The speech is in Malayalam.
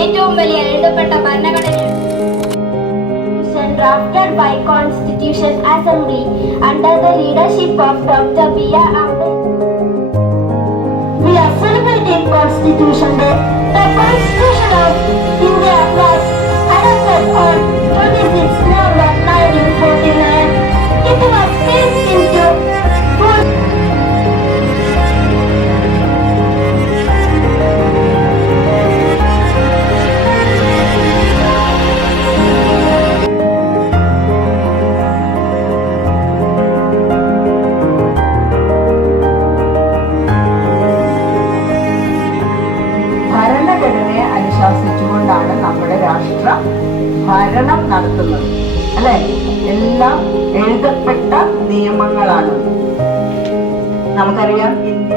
ഏറ്റവും വലിയ എഴുതപ്പെട്ട ഭരണഘടനയാണ്. Drafted by Constitution Assembly under the leadership of Dr. B.R. Ambedkar. We are celebrating Constitution Day. The Constitution of India was adopted on 26 November 1949. It was placed into force. ഭരണഘടനയെ അനുശാസിച്ചുകൊണ്ടാണ് നമ്മുടെ രാഷ്ട്ര ഭരണം നടത്തുന്നത്, അല്ലെ? എല്ലാം എഴുതപ്പെട്ട നിയമങ്ങളാണ്. നമുക്കറിയാം, ഇന്ത്യ